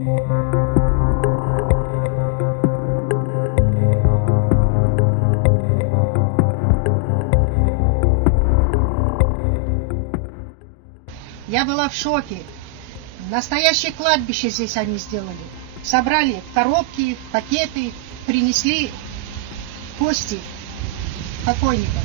Я была в шоке. Настоящее кладбище здесь они сделали. Собрали в коробки, в пакеты, принесли кости покойников.